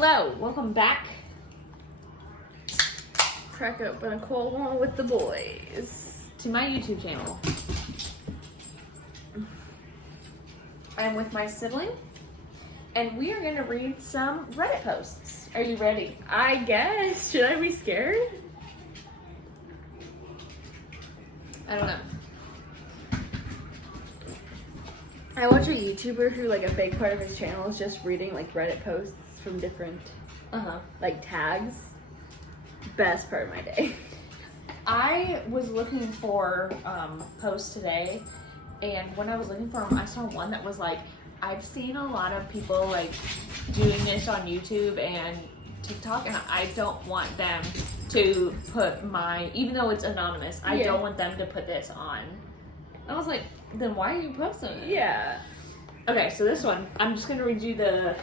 Hello, welcome back. Crack open a cold one with the boys to my YouTube channel. I'm with my sibling, and we are going to read some Reddit posts. Are you ready? I guess. Should I be scared? I don't know. I watch a YouTuber who, like, a big part of his channel is just reading, like, Reddit posts from different, like, tags. Best part of my day. I was looking for posts today, and when I was looking for them, I saw one that was like, I've seen a lot of people, like, doing this on YouTube and TikTok, and I don't want them to put my, even though it's anonymous, I don't want them to put this on. I was like, then why are you posting it? Yeah. Okay, so this one, I'm just going to read you the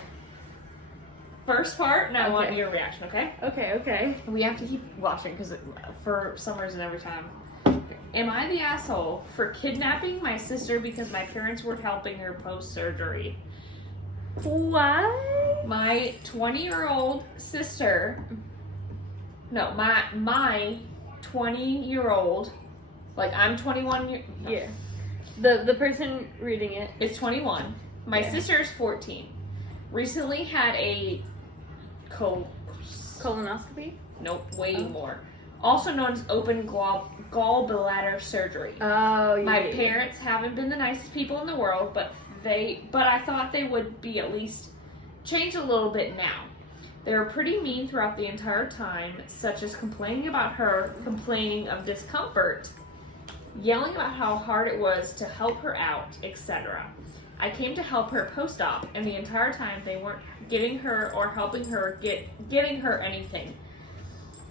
first part, and I want your reaction, okay? Okay. We have to keep watching, because for some reason every time. Am I the asshole for kidnapping my sister because my parents were helping her post-surgery? Why? My 20-year-old sister, no, my 20-year-old, like I'm 21, Yeah. The person reading it is 21. My sister is 14. Recently had a colonoscopy? Nope, way more. Also known as open gallbladder surgery. Oh, yeah. My parents haven't been the nicest people in the world, but I thought they would be at least change a little bit now. They were pretty mean throughout the entire time, such as complaining about her, complaining of discomfort, yelling about how hard it was to help her out, etc. I came to help her post-op, and the entire time they weren't getting her or helping her getting her anything.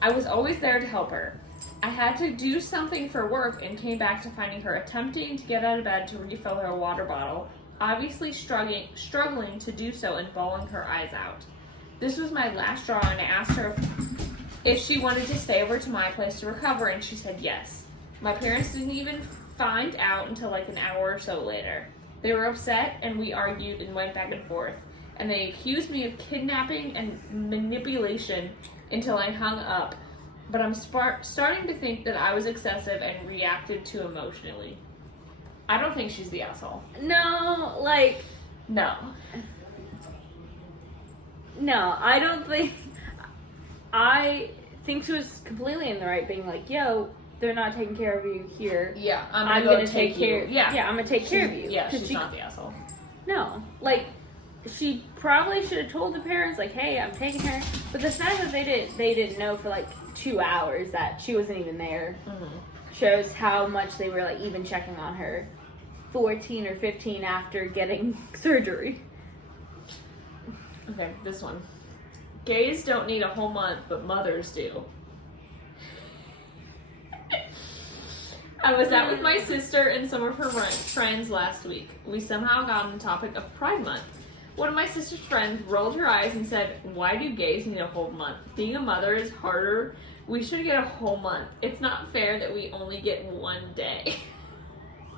I was always there to help her. I had to do something for work and came back to finding her attempting to get out of bed to refill her water bottle, obviously struggling to do so and bawling her eyes out. This was my last straw, and I asked her if she wanted to stay over to my place to recover, and she said yes. My parents didn't even find out until like an hour or so later. They were upset, and we argued and went back and forth, and they accused me of kidnapping and manipulation until I hung up. But I'm starting to think that I was excessive and reacted too emotionally. I don't think she's the asshole. No, like... No, I don't think... I think she was completely in the right being like, yo, they're not taking care of you here. Yeah, I'm gonna take care. Yeah, I'm gonna take care of you. Yeah, she's not the asshole. No, like she probably should have told the parents, like, hey, I'm taking her. But the fact that they didn't know for like 2 hours that she wasn't even there shows how much they were like even checking on her. 14 or 15 after getting surgery. Okay, this one. Gays don't need a whole month, but mothers do. I was out with my sister and some of her friends last week. We somehow got on the topic of Pride Month. One of my sister's friends rolled her eyes and said, "Why do gays need a whole month? Being a mother is harder. We should get a whole month. It's not fair that we only get one day."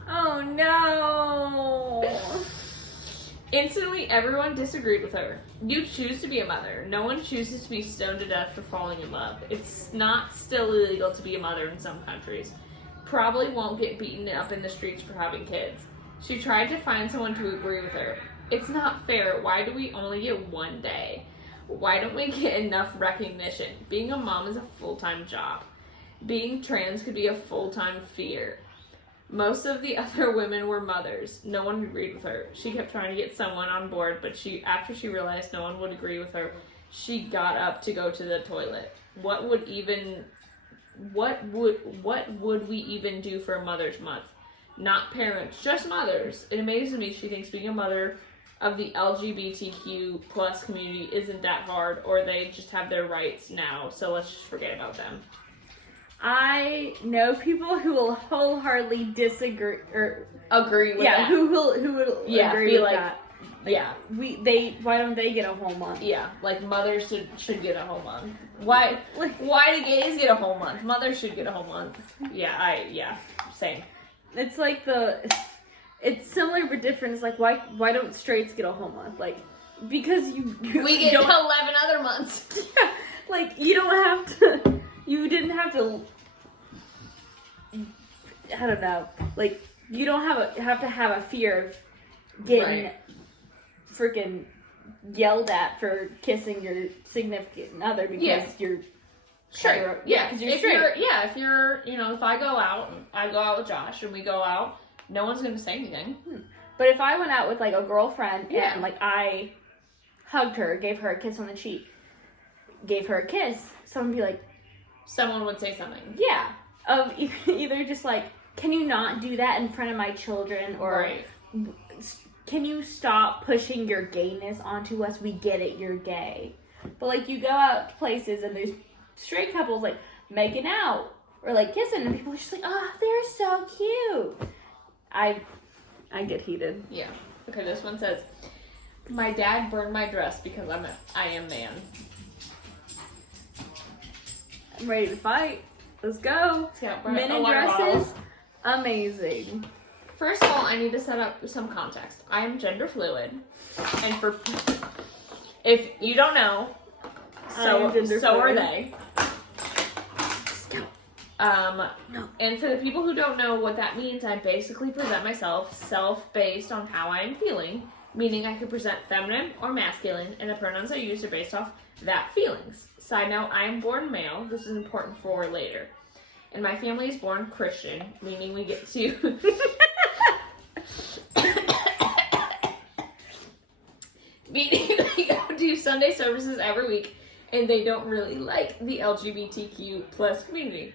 Oh no! Instantly, everyone disagreed with her. You choose to be a mother. No one chooses to be stoned to death for falling in love. It's not still illegal to be a mother in some countries. Probably won't get beaten up in the streets for having kids. She tried to find someone to agree with her. It's not fair. Why do we only get one day? Why don't we get enough recognition? Being a mom is a full-time job. Being trans could be a full-time fear. Most of the other women were mothers. No one agreed with her. She kept trying to get someone on board, but after she realized no one would agree with her, she got up to go to the toilet. What would we even do for a Mother's Month? Not parents, just mothers. It amazes me she thinks being a mother of the LGBTQ plus community isn't that hard, or they just have their rights now, so let's just forget about them. I know people who will wholeheartedly disagree or agree with that. who will agree with like, that. Like, why don't they get a whole month? Yeah, like mothers should get a whole month. Why do gays get a whole month? Mothers should get a whole month. Yeah, same. It's like it's similar but different. It's like why don't straights get a whole month? Like because We get don't, 11 other months. like, you don't have to, you didn't have to, I don't know, like, you don't have to have a fear of getting freaking yelled at for kissing your significant other because you're straight. Yeah, because you're if straight. if you're, if I go out with Josh and we go out, no one's gonna say anything. But if I went out with like a girlfriend Yeah. and like I hugged her, gave her a kiss on the cheek, gave her a kiss, someone would be like, Someone would say something. yeah, of either just like, can you not do that in front of my children, or can you stop pushing your gayness onto us? We get it, you're gay. But like, you go out to places and there's straight couples like making out or like kissing, and people are just like, oh, they're so cute. I get heated. Yeah. Okay, this one says, my dad burned my dress because I am man. I'm ready to fight. Let's go. Men in dresses, amazing. First of all, I need to set up some context. I am gender fluid, and if you don't know, so are they. No. And for the people who don't know what that means, I basically present myself self-based on how I am feeling, meaning I could present feminine or masculine, and the pronouns I use are based off that feelings. Side note, I am born male. This is important for later. And my family is born Christian, meaning we get to... meaning we go to Sunday services every week, and they don't really like the LGBTQ plus community.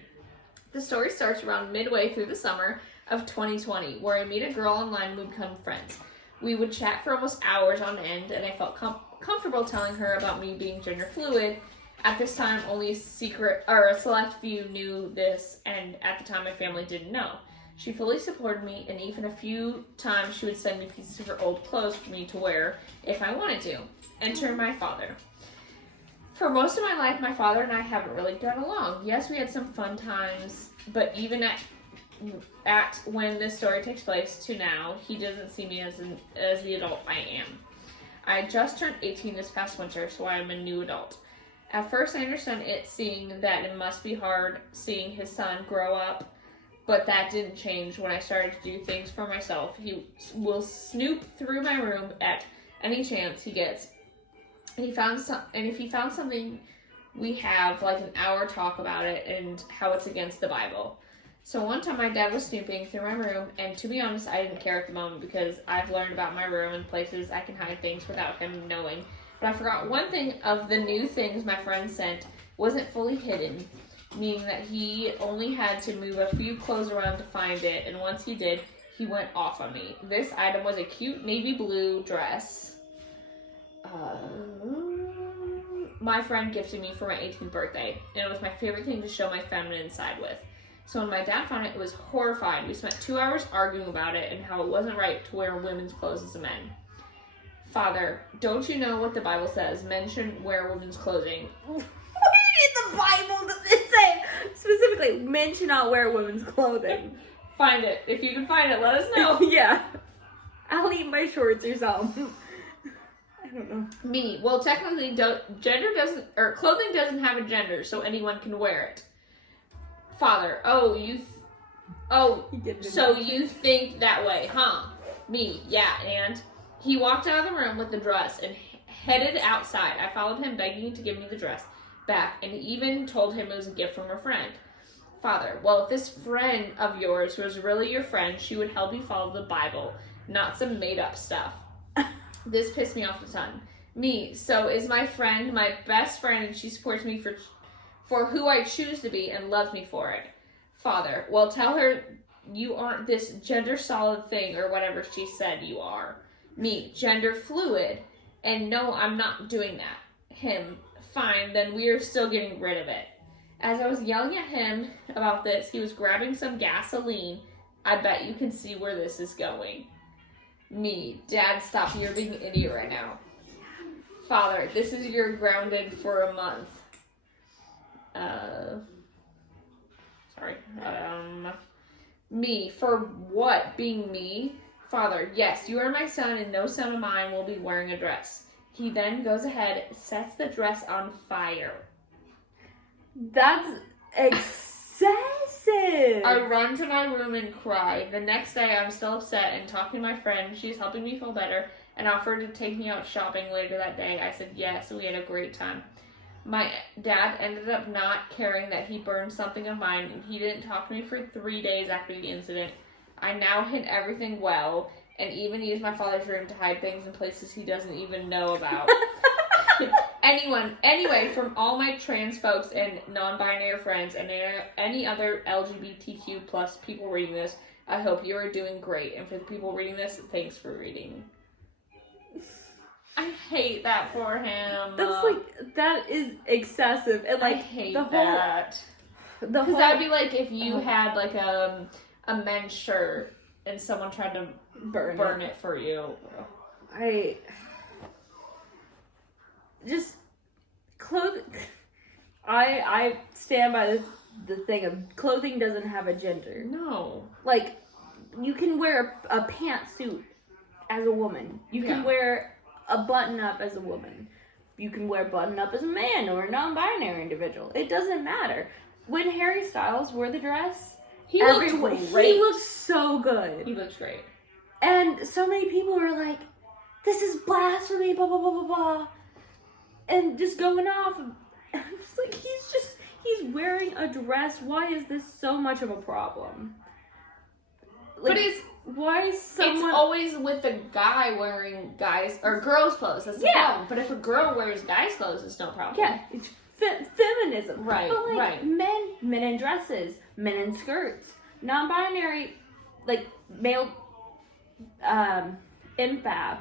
The story starts around midway through the summer of 2020, where I meet a girl online and we become friends. We would chat for almost hours on end, and I felt comfortable telling her about me being gender fluid. At this time, only a select few knew this, and at the time my family didn't know. She fully supported me, and even a few times she would send me pieces of her old clothes for me to wear if I wanted to. Enter my father. For most of my life, my father and I haven't really gotten along. Yes, we had some fun times, but even at when this story takes place to now, he doesn't see me as the adult I am. I just turned 18 this past winter, so I am a new adult. At first, I understand seeing that it must be hard seeing his son grow up, but that didn't change when I started to do things for myself. He will snoop through my room at any chance he gets. And if he found something, we have like an hour talk about it and how it's against the Bible. So one time my dad was snooping through my room, and to be honest, I didn't care at the moment because I've learned about my room and places I can hide things without him knowing. But I forgot one thing of the new things my friend sent wasn't fully hidden, meaning that he only had to move a few clothes around to find it, and once he did, he went off on me. This item was a cute navy blue dress. My friend gifted me for my 18th birthday, and it was my favorite thing to show my feminine side with. So when my dad found it, it was horrified. We spent 2 hours arguing about it and how it wasn't right to wear women's clothes as a man. Father, don't you know what the Bible says? Men shouldn't wear women's clothing. Where in the Bible does it say specifically men should not wear women's clothing? Find it. If you can find it, let us know. Yeah. I'll eat my shorts or something. I don't know. Me. Well, technically, clothing doesn't have a gender, so anyone can wear it. Father, so you think that way, huh? Me, yeah, and he walked out of the room with the dress and headed outside. I followed him, begging to give me the dress back, and even told him it was a gift from a friend. Father, well, if this friend of yours was really your friend, she would help you follow the Bible, not some made-up stuff. This pissed me off a ton. Me, so is my friend my best friend, and she supports me for who I choose to be and loves me for it. Father, well, tell her you aren't this gender solid thing or whatever she said you are. Me, gender fluid, and no, I'm not doing that. Him, fine, then we are still getting rid of it. As I was yelling at him about this, he was grabbing some gasoline. I bet you can see where this is going. Me, Dad, stop, you're being an idiot right now. Father, this is you're grounded for a month. Me, for what? Being me? Father, yes, you are my son, and no son of mine will be wearing a dress. He then goes ahead, sets the dress on fire. That's excessive. I run to my room and cry. The next day, I'm still upset and talking to my friend. She's helping me feel better and offered to take me out shopping later that day. I said yes, we had a great time. My dad ended up not caring that he burned something of mine, and he didn't talk to me for 3 days after the incident. I now hid everything well, and even use my father's room to hide things in places he doesn't even know about. Anyway, from all my trans folks and non-binary friends and any other LGBTQ plus people reading this, I hope you are doing great. And for the people reading this, thanks for reading. I hate that for him. That is excessive. And I hate that. Because that would be like if you had like a men's shirt and someone tried to burn it for you. I stand by the thing of clothing doesn't have a gender. No. Like, you can wear a pantsuit as a woman. You can wear a button-up as a woman. You can wear button-up as a man or a non-binary individual. It doesn't matter. When Harry Styles wore the dress, he looked great. He looked so good. He looked great. And so many people were like, this is blasphemy, blah, blah, blah, blah, blah. And just going off. And I'm just like, he's wearing a dress. Why is this so much of a problem? Like, but why is someone... It's always with the guy wearing guys or girls' clothes. That's the problem. But if a girl wears guys' clothes, it's no problem. Yeah, it's feminism. Right, but right. Men in dresses, men in skirts, non-binary, like male, infab,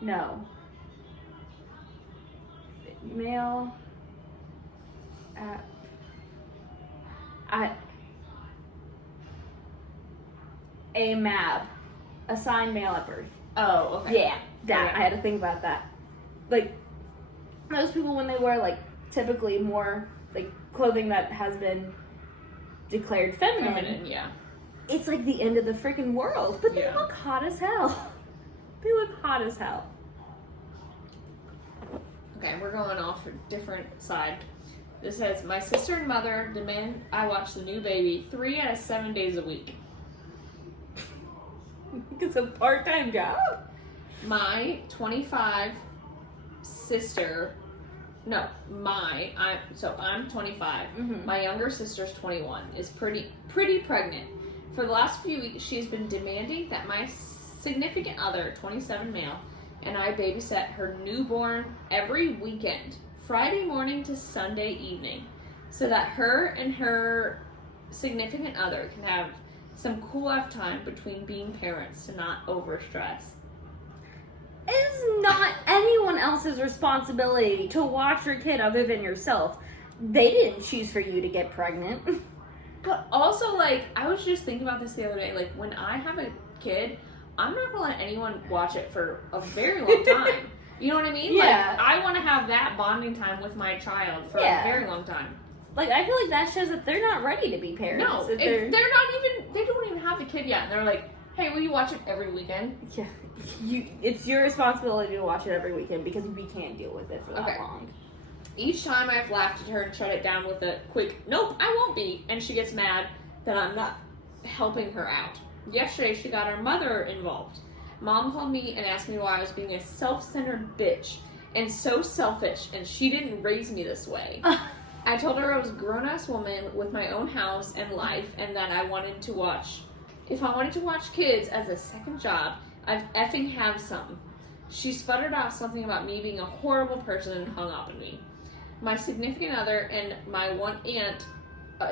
no. Male, AMAB, assigned male at birth. Oh, okay. Yeah, that. Okay. I had to think about that. Like, those people, when they wear, like, typically more, like, clothing that has been declared feminine. Yeah. It's like the end of the freaking world. But they look hot as hell. They look hot as hell. Okay, we're going off a different side. This says, my sister and mother demand I watch the new baby 3 out of 7 days a week. It's a part-time job. My 25 sister, I'm 25. Mm-hmm. My younger sister's 21, is pretty pregnant. For the last few weeks, she's been demanding that my significant other, 27 male, and I babysit her newborn every weekend, Friday morning to Sunday evening, so that her and her significant other can have some cool off time between being parents to not overstress. It's not anyone else's responsibility to watch your kid other than yourself. They didn't choose for you to get pregnant. But also, like, I was just thinking about this the other day. Like, when I have a kid, I'm not going to let anyone watch it for a very long time. You know what I mean? Yeah. Like, I want to have that bonding time with my child for a very long time. Like, I feel like that shows that they're not ready to be parents. No, they don't even have a kid yet. And they're like, hey, will you watch it every weekend? Yeah. It's your responsibility to watch it every weekend because we can't deal with it for that long. Each time I've laughed at her and shut it down with a quick, nope, I won't be. And she gets mad that I'm not helping her out. Yesterday, she got her mother involved. Mom called me and asked me why I was being a self-centered bitch and so selfish, and she didn't raise me this way. I told her I was a grown-ass woman with my own house and life, and that if I wanted to watch kids as a second job, I'd effing have some. She sputtered out something about me being a horrible person and hung up on me. My significant other and my one aunt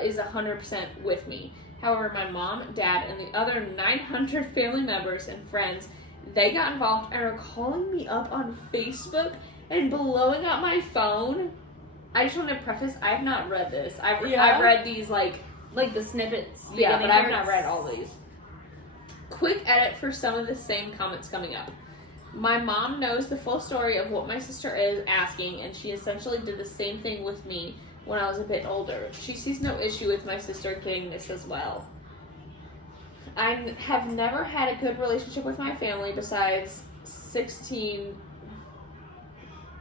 is 100% with me. However, my mom, dad, and the other 900 family members and friends, they got involved and are calling me up on Facebook and blowing up my phone. I just want to preface, I have not read this. I've read these, like the snippets. Yeah, but I've not read all these. Quick edit for some of the same comments coming up. My mom knows the full story of what my sister is asking, and she essentially did the same thing with me when I was a bit older. She sees no issue with my sister getting this as well. I have never had a good relationship with my family besides 16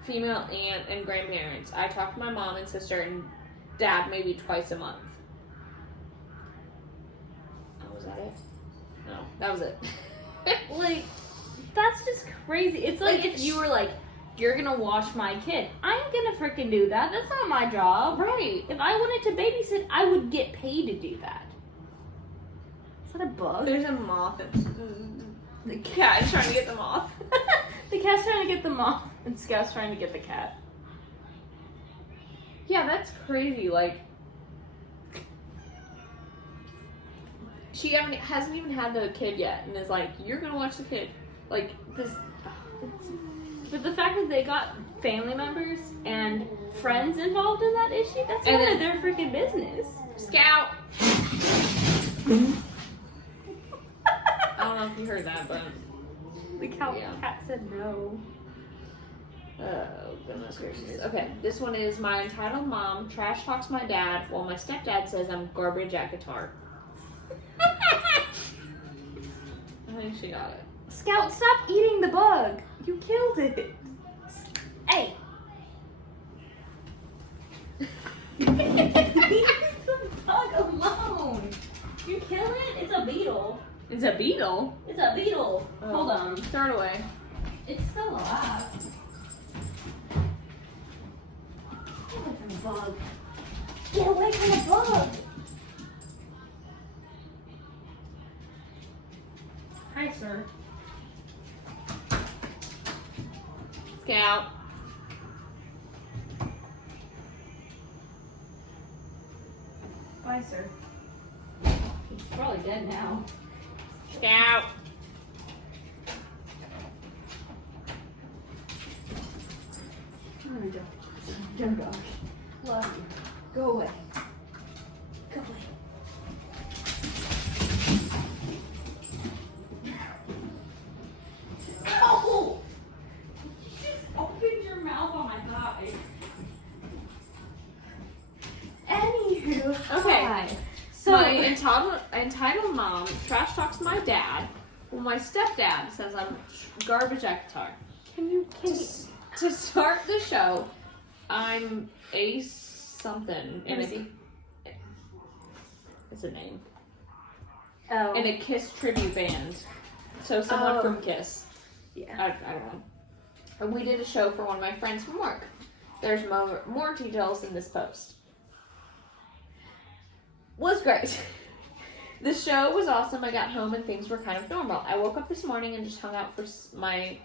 female aunt and grandparents. I talk to my mom and sister and dad maybe twice a month. Oh, was that it? No, that was it. Like, that's just crazy. It's like if you were like, you're gonna watch my kid. I ain't gonna freaking do that. That's not my job. Right. If I wanted to babysit, I would get paid to do that. Is that a bug? There's a moth. The cat is trying to get the moth. The cat's trying to get the moth, and Scout's trying to get the cat. Yeah, that's crazy. Like, she hasn't even had the kid yet, and is like, "You're gonna watch the kid." Like this. But the fact that they got family members and friends involved in that issue, that's And none of then- their freaking business. Scout. I don't know if you heard that, but The cat Yeah. said no. oh goodness gracious. Okay, this one is my entitled mom trash talks my dad while my stepdad says I'm garbage at guitar. I think she got it. Scout, stop eating the bug. You killed it. Hey. Leave the bug alone. You kill it? It's a beetle. It's a beetle. It's a beetle. Oh. Hold on. Throw it away. It's still alive. Get away from the bug. Get away from the bug. Hi, sir. Scout. Bye, sir. He's probably dead now. Scout. Oh, dog. Dog. Love you. Go away. Go away. Oh! You just opened your mouth on my thigh. Anywho. Okay. Hi. So my entitled mom trash talks my dad. Well, my stepdad says I'm garbage at guitar. Can you To start the show, I'm Ace something. Let me see. It's a name. Oh. In a Kiss tribute band. So someone Oh. from Kiss. Yeah. I don't know. And we did a show for one of my friends from work. There's more details in this post. Was great. The show was awesome. I got home and things were kind of normal. I woke up this morning and just hung out for my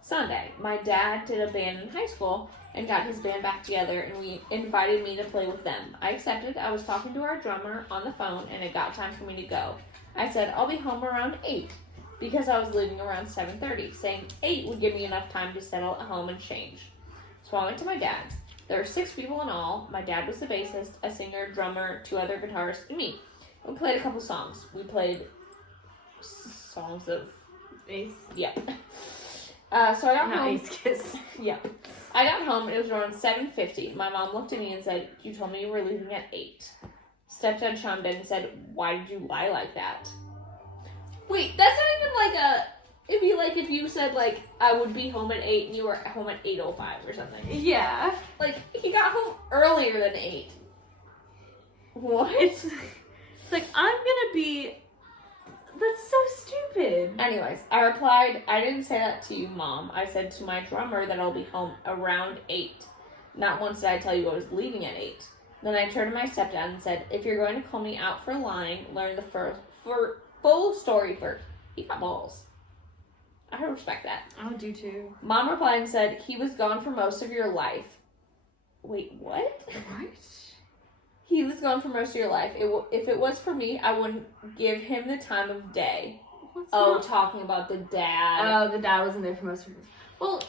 Sunday. My dad did a band in high school and got his band back together, and we invited me to play with them. I accepted. I was talking to our drummer on the phone, and it got time for me to go. I said I'll be home around 8 because I was leaving around 7:30, saying 8 would give me enough time to settle at home and change. So I went to my dad's. There were 6 people in all. My dad was the bassist, a singer, drummer, 2 other guitarists, and me. We played a couple songs. We played songs of Ace. yeah. So I got Not home. Ace Kiss. Yeah. I got home, it was around 7:50. My mom looked at me and said, "You told me you were leaving at 8. Stepdad chimed in and said, "Why did you lie like that?" Wait, that's not even like a... It'd be like if you said, like, I would be home at 8 and you were home at 8:05 or something. Yeah. Like, he got home earlier than 8. What? It's like, I'm gonna be... That's so stupid. Anyways, I replied, "I didn't say that to you, Mom. I said to my drummer that I'll be home around 8. Not once did I tell you I was leaving at 8. Then I turned to my stepdad and said, if you're going to call me out for lying, learn the full story first." He got balls. I respect that. I do too. Mom replied and said, "He was gone for most of your life." Wait, what? What? He was gone for most of your life. If it was for me, I wouldn't give him the time of day. What's Oh, that? talking about the dad. Oh, the dad wasn't there for most of it. Well,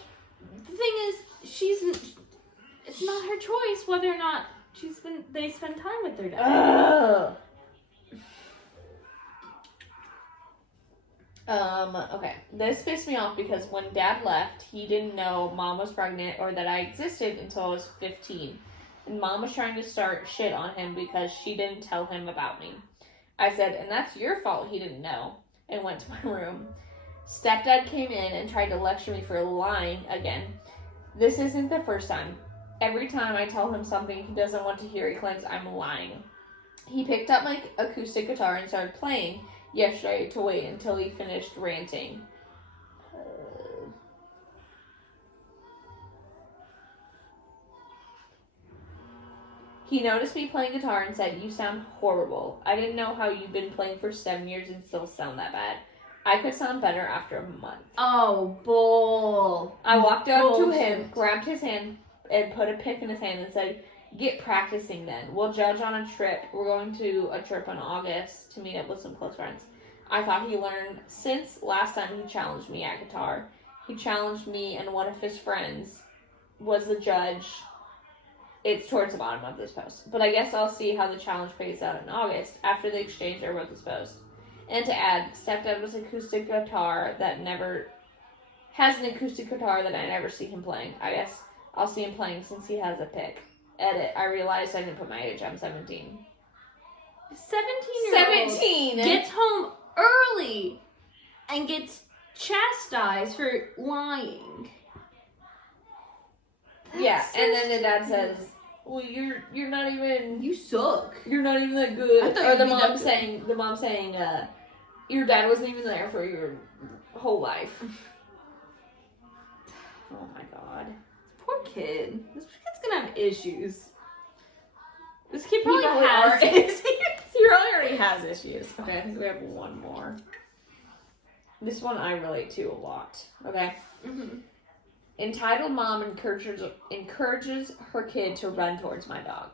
the thing is, it's not her choice whether or not they spend time with their dad. Ugh. Okay. This pissed me off because when Dad left, he didn't know Mom was pregnant or that I existed until I was 15. And Mom was trying to start shit on him because she didn't tell him about me. I said, "And that's your fault he didn't know," and went to my room. Stepdad came in and tried to lecture me for lying again. This isn't the first time. Every time I tell him something he doesn't want to hear, he claims I'm lying. He picked up my acoustic guitar and started playing yesterday to wait until he finished ranting. He noticed me playing guitar and said, "You sound horrible. I didn't know how you've been playing for 7 years and still sound that bad. I could sound better after a month." Oh, bull. I walked up to Bullshit. him, grabbed his hand, and put a pick in his hand and said, "Get practicing then. We'll judge on a trip. We're going to a trip in August to meet up with some close friends." I thought he learned since last time he challenged me at guitar. He challenged me and one of his friends was the judge. It's towards the bottom of this post. But I guess I'll see how the challenge plays out in August after the exchange I wrote this post. And to add, stepdad has an acoustic guitar that I never see him playing. I guess I'll see him playing since he has a pick. Edit. I realized I didn't put my age. I'm 17. 17-year-old 17! gets home early and gets chastised for lying. Yeah, That's so and then the dad stupid. says, "Well, you're not even You suck. you're not even that I good." thought Or you'd the be mom that saying, "Your dad wasn't even there for your whole life." Oh my god. Poor kid. This kid's gonna have issues. This kid He probably probably has are. issues. He probably already has issues. Okay, I think we have one more. This one I relate to a lot. Okay. Mm-hmm. Entitled mom encourages her kid to run towards my dog.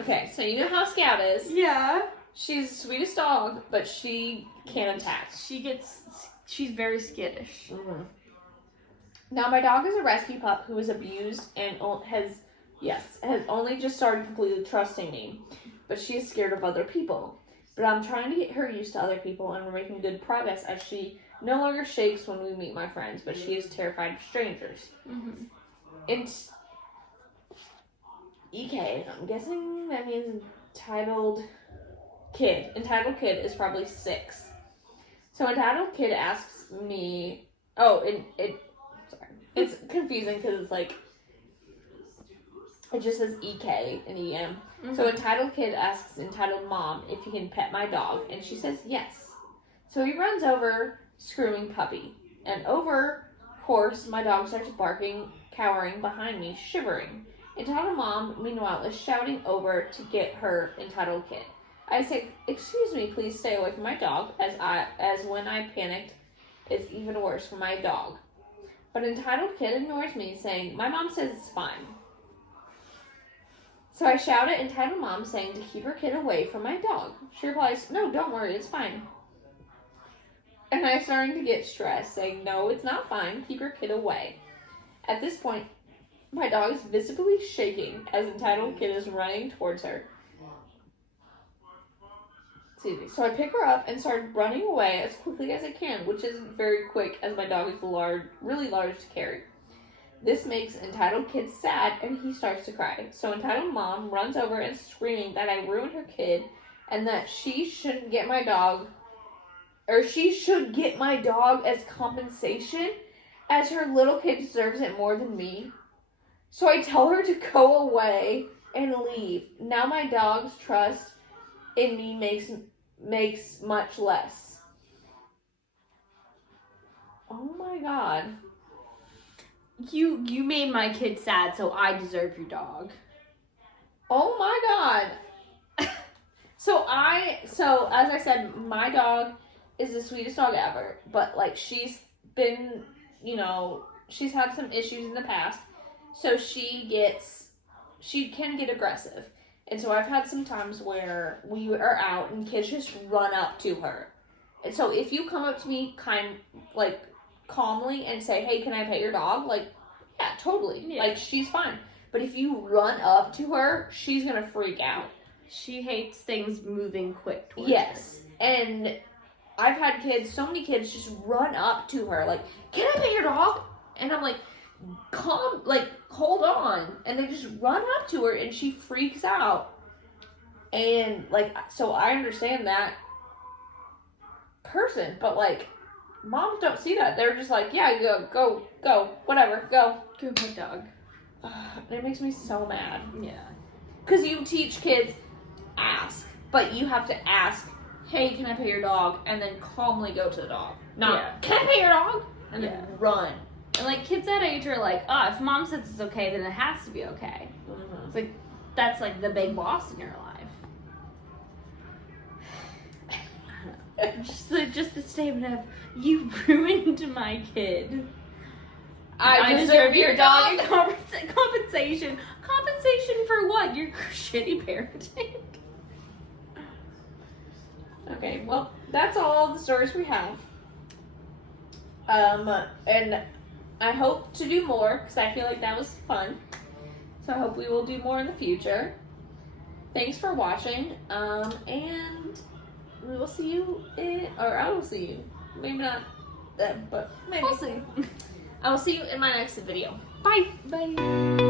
Okay, so you know how Scout is. Yeah. She's the sweetest dog, but she can't attack. She's very skittish. Mm-hmm. Now, my dog is a rescue pup who was abused and has only just started completely trusting me, but she is scared of other people. But I'm trying to get her used to other people, and we're making good progress as she no longer shakes when we meet my friends, but she is terrified of strangers. Mm-hmm. It's EK. I'm guessing that means entitled kid. Entitled kid is probably 6. So entitled kid asks me. Oh, sorry. It's confusing because it's like it just says EK and EM. Mm-hmm. So entitled kid asks entitled mom if he can pet my dog, and she says yes. So he runs over, screaming puppy, and over course my dog starts barking, cowering behind me, shivering. Entitled mom, meanwhile, is shouting over to get her entitled kid. I say, "Excuse me, please stay away from my dog," as when I panicked, it's even worse for my dog. But entitled kid ignores me, saying, "My mom says it's fine." So I shout at entitled mom, saying to keep her kid away from my dog. She replies, "No, don't worry, it's fine." And I'm starting to get stressed, saying, "No, it's not fine, keep your kid away." At this point, my dog is visibly shaking as entitled kid is running towards her. Excuse me. So I pick her up and start running away as quickly as I can, which isn't very quick as my dog is really large to carry. This makes entitled kid sad and he starts to cry. So entitled mom runs over and screaming that I ruined her kid and that she should get my dog as compensation, as her little kid deserves it more than me. So I tell her to go away and leave. Now my dog's trust in me makes much less. Oh my god. You made my kid sad, so I deserve your dog. Oh my god. So as I said, my dog is the sweetest dog ever, but like she's been, she's had some issues in the past. So she can get aggressive. And so I've had some times where we are out and kids just run up to her. And so if you come up to me calmly and say, "Hey, can I pet your dog?" Like, yeah, totally. Yeah. Like, she's fine. But if you run up to her, she's going to freak out. She hates things moving quick towards Yes. And I've had so many kids just run up to her, like, "Can I pet your dog?" And I'm like, calm, like, hold on. And they just run up to her and she freaks out. And, like, so I understand that person, but, like, moms don't see that. They're just like, yeah, go, whatever, go. Go pet dog. It makes me so mad. Yeah. Because you teach kids, ask. But you have to ask, hey, can I pet your dog? And then calmly go to the dog. Not, Yeah. can I pet your dog? And Yeah. then run. And like kids that age are like, oh, if mom says it's okay, then it has to be okay. Mm-hmm. It's like that's like the big boss in your life. just the statement of you ruined my kid. I deserve your dog. Compensation. Compensation for what? Your shitty parenting. Okay, well, that's all the stories we have. And I hope to do more because I feel like that was fun. So I hope we will do more in the future. Thanks for watching. And we will see you or I will see you. Maybe not then, but maybe. We'll see. I will see you in my next video. Bye. Bye.